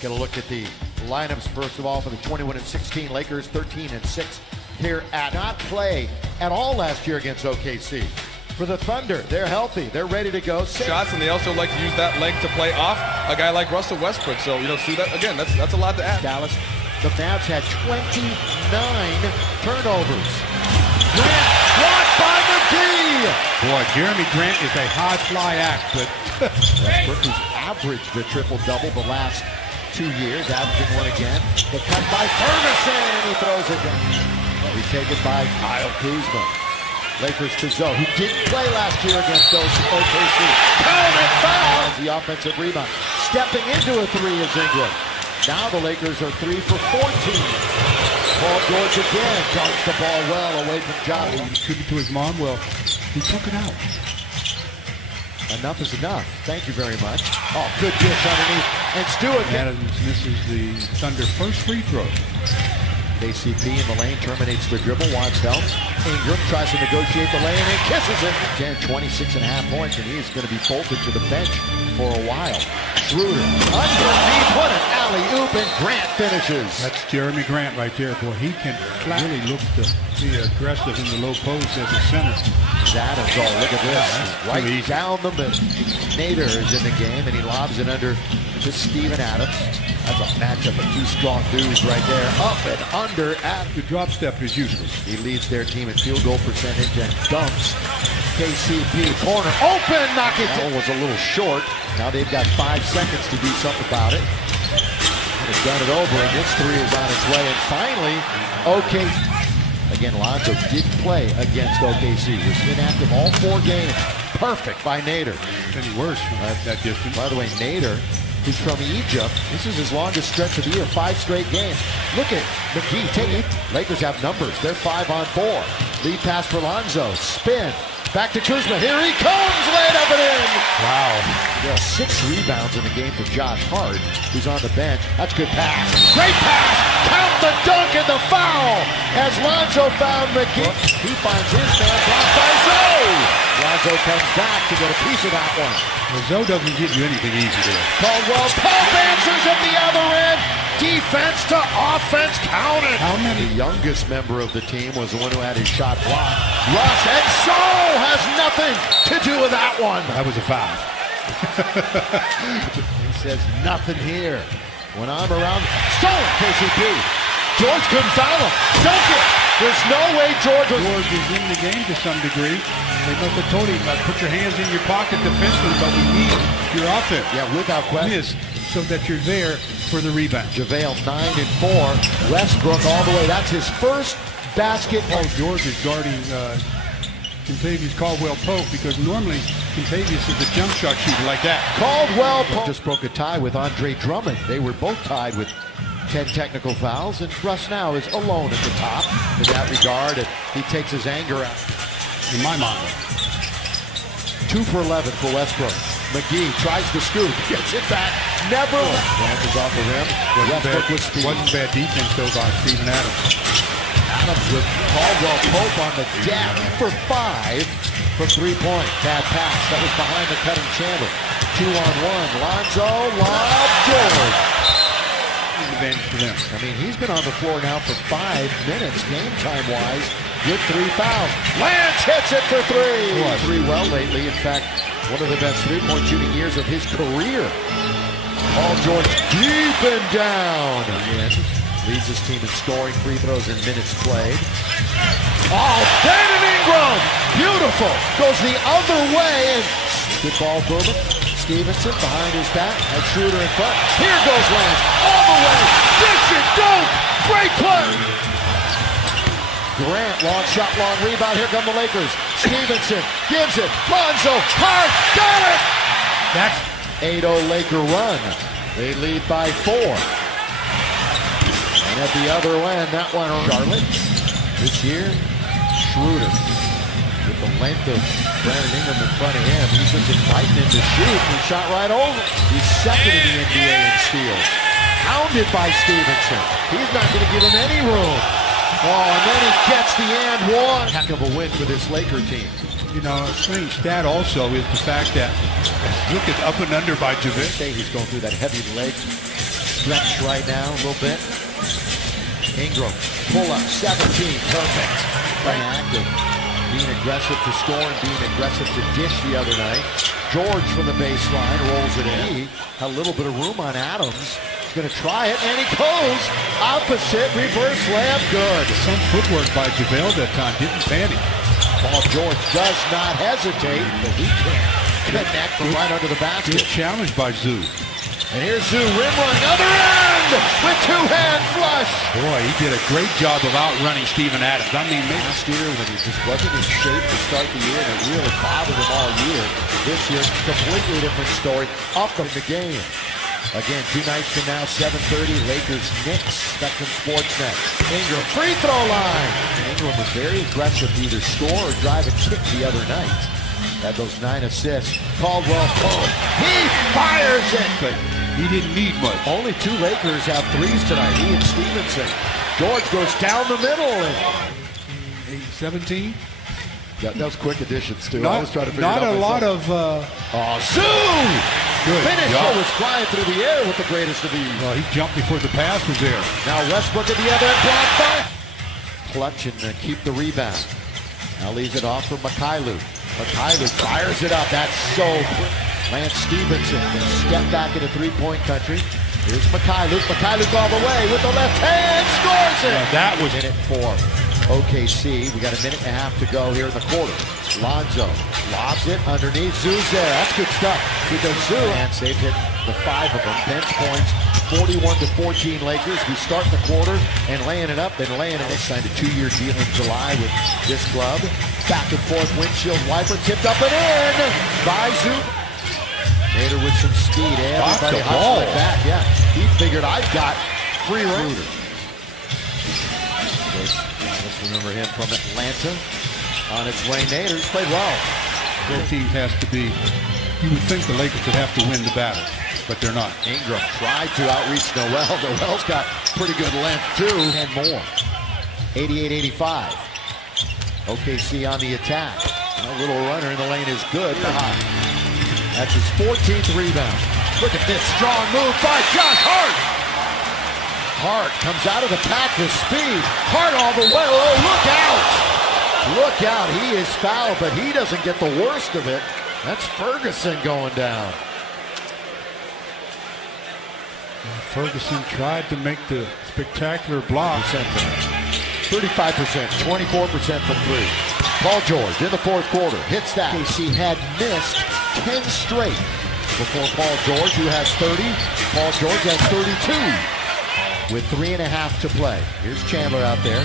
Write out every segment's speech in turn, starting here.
Get a look at the lineups first of all for the 21-16 Lakers, 13-6 here at not play at all last year against OKC. For the Thunder, they're healthy, they're ready to go. Shots, and they also like to use that length to play off a guy like Russell Westbrook. So, see that again, that's a lot to add. Dallas, the Mavs had 29 turnovers. Grant blocked by McGee. Boy, Jeremy Grant is a high fly act, but Westbrook has averaged a triple-double the last 2 years, averaging one again. The cut by Ferguson, and he throws it down. He'll be taken by Kyle Kuzma. Lakers to Zoe, who didn't play last year against those OKC. Count and foul! The offensive rebound. Stepping into a three is Ingram. Now the Lakers are 3 for 14. Paul George again guards the ball well away from Johnny. he attributed to his mom. Well, he took it out. Enough is enough. Thank you very much. Oh, good dish underneath. And Stewart. Adams misses the Thunder first free throw. KCP in the lane terminates the dribble, wants help. Ingram tries to negotiate the lane and kisses it. Again, 26.5 points, and he's going to be bolted to the bench for a while. Schroeder underneath, what an alley-oop, and Grant finishes. That's Jeremy Grant right there. Boy, he can really look to be aggressive in the low post as a center. Adams, oh, look at this. Right down the middle. Nader is in the game, and he lobs it under to Steven Adams. That's a matchup of two strong dudes right there. Up and under at the drop step is useless. He leads their team in field goal percentage and dunks. KCP corner open, knock it down. Was a little short. Now they've got 5 seconds to do something about it. They've done it over, and this three is on its way. And finally, OKC. Again, Lonzo didn't play against OKC. Was inactive all 4 games. Perfect by Nader. Any worse from that distance. By the way, Nader, who's from Egypt, this is his longest stretch of the year, 5 straight games. Look at McGee, take it. Lakers have numbers. They're 5 on 4. Lead pass for Lonzo. Spin. Back to Kuzma. Here he comes. Laid up and in. Wow. Yeah, 6 rebounds in the game for Josh Hart, who's on the bench. That's good pass. Great pass. Count the dunk and the foul. As Lonzo found McGee. He finds his man blocked by Zoe. Lonzo comes back to get a piece of that one. Well, Zoe doesn't give you anything easy there. Caldwell Pope answers at the other end. Defense to offense, count it. How many? The youngest member of the team was the one who had his shot blocked. Russ, and so has nothing to do with that one. That was a foul. He says nothing here. When I'm around, stolen KCP. George couldn't foul him. Dunk it. There's no way George is in the game to some degree. They must have told him, put your hands in your pocket defensively, but we need your offense. Yeah, without question. So that you're there for the rebound. JaVale 9 and 4. Westbrook all the way. That's his first basket. Paul George is guarding Contavious Caldwell Pope because normally Contavious is a jump shot shooter like that. Caldwell Pope just broke a tie with Andre Drummond. They were both tied with 10 technical fouls, and Russ now is alone at the top in that regard, and he takes his anger out. In my mind. 2 for 11 for Westbrook. McGee tries to scoop, gets it back, never. Grant is off the rim. Westbrook with speed. Wasn't bad defense though by Steven Adams. Adams with Caldwell Pope on the deck for 5 from 3-point. Bad pass. That was behind the cutting Chandler. 2-on-1. Lonzo, lob, George. Advantage for them. I mean, he's been on the floor now for 5 minutes, game time-wise, with 3 fouls. Lance hits it for 3. 3 well lately. In fact, one of the best three-point shooting years of his career. Paul George deep and down. Leads his team in scoring, free throws, and minutes played. Oh, Brandon Ingram! Beautiful! Goes the other way, and good ball for him. Stevenson behind his back, and Schroeder in front. Here goes Lance, all the way, dish it, dunk, great play! Grant, long shot, long rebound, here come the Lakers. Stevenson gives it, Lonzo, hard, got it! That's 8-0 Laker run. They lead by 4. And at the other end, that one, Charlotte. This year, Schroeder. With the length of Brandon Ingram in front of him, he's just inviting him to shoot, and he shot right over. He's second in the NBA in steals. Hounded by Stevenson. He's not going to give him any room. Oh, and then he gets the and one. Heck of a win for this Laker team. You know, a strange stat also is the fact that look at up and under by JaVale. He's going through that heavy leg stretch right now a little bit. Ingram, pull up, 17, perfect. Playing active, being aggressive to score and being aggressive to dish the other night. George from the baseline rolls it in. He had a little bit of room on Adams. He's going to try it, and he goes opposite, reverse layup, good. Some footwork by JaVale that time, didn't panic. Paul George does not hesitate, but he can't connect from right under the basket. Good challenge by Zoo. And here's Zoo, rim run, other end with two-hand flush. Boy, he did a great job of outrunning Steven Adams. I mean, last year when he just wasn't in shape to start the year, and it really bothered him all year. This year, completely different story. Up in the game. Again, 2 nights from now, 7:30, Lakers-Knicks, Spectrum Sportsnet. Ingram, free throw line. Ingram was very aggressive to either score or drive and kick the other night. Had those 9 assists. Caldwell Pope. He fires it. But he didn't need much. Only 2 Lakers have threes tonight. He and Stevenson. George goes down the middle. And 17? yeah, that was quick additions, too. Not, I was trying to figure not it out a lot myself. of... Zoo! Good Finisher job. was flying through the air with the greatest of ease. Well, he jumped before the pass was there. Now Westbrook at the other end, blocked by. Clutch and keep the rebound. Now leaves it off for Mikhailu. Mikhailu fires it up. That's so quick. Lance Stevenson can step back into three-point country. Here's Mikhailu. Mikhailu's all the way with the left hand. Scores it. That was minute 4. OKC. We got a minute and a half to go here in the quarter. Lonzo lobs it underneath. Zoo's there. That's good stuff. Because Zoo, and they've hit the 5 of them. Bench points, 41-14 Lakers. We start the quarter and laying it up, then laying it. They signed a 2-year deal in July with this club. Back and forth windshield wiper tipped up and in by Zoo. Nader with some speed. Everybody hustling back. Yeah, he figured I've got free reign. Let's remember him from Atlanta. On its way, Nader's played well. Both teams has to be, you would think the Lakers would have to win the battle, but they're not. Ingram tried to outreach Noel. Noel's got pretty good length, too. And more. 88-85. OKC on the attack. A little runner in the lane is good. That's his 14th rebound. Look at this strong move by Josh Hart. Hart comes out of the pack with speed. Hart all the way. Oh, look out. Look out, he is fouled, but he doesn't get the worst of it. That's Ferguson going down. Ferguson tried to make the spectacular block. 35%, 24% from 3. Paul George in the 4th quarter hits that. OKC had missed 10 straight before Paul George, who has 30. Paul George has 32 with 3.5 to play. Here's Chandler out there.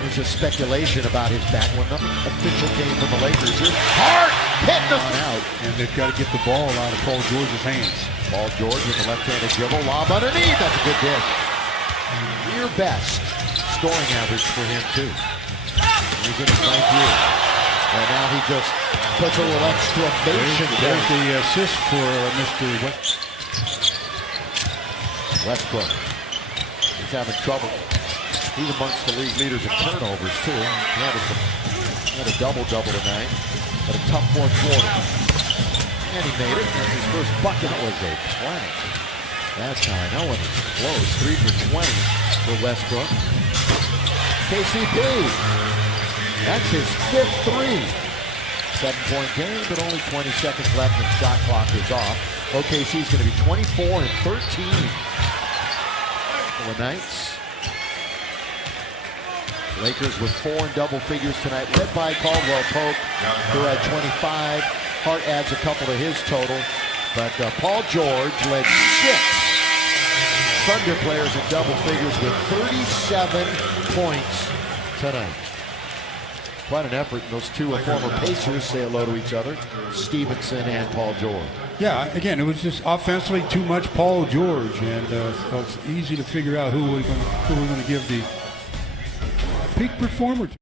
There's a speculation about his back. Well, nothing official came from the Lakers. Here's Hart hitting the out. And they've got to get the ball out of Paul George's hands. Paul George with the left-handed dribble. Lob underneath. That's a good dish. Near best scoring average for him, too. He's in his 9th year. And now he just puts a little exclamation. There's the assist for Mr. Westbrook. He's having trouble. He's amongst the league leaders in turnovers, too. He had a double-double tonight. But a tough 4th quarter. And he made it. And his first bucket was a planet. That's how I know when it's close. 3 for 20 for Westbrook. KCP. That's his 5th 3. 7-point game, but only 20 seconds left and shot clock is off. OKC is going to be 24-13 for the Knights. Lakers with 4 in double figures tonight, led by Caldwell Pope, who had 25. Hart adds a couple to his total, but Paul George led 6 Thunder players in double figures with 37 points tonight. Quite an effort. Those 2 former Pacers say hello to each other, Stevenson and Paul George. Yeah, again, it was just offensively too much Paul George, and so it's easy to figure out who we're going to give the peak performer to.